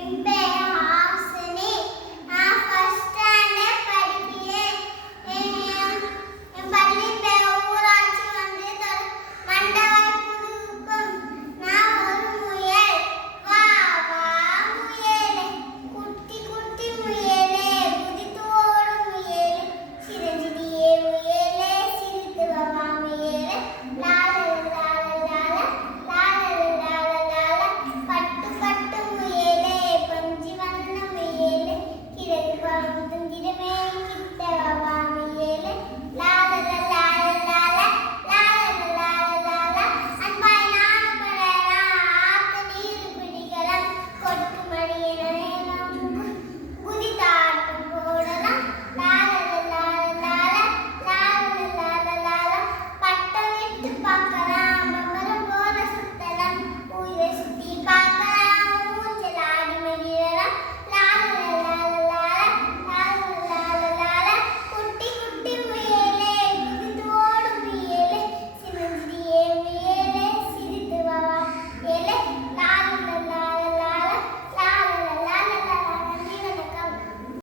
Embarrassed.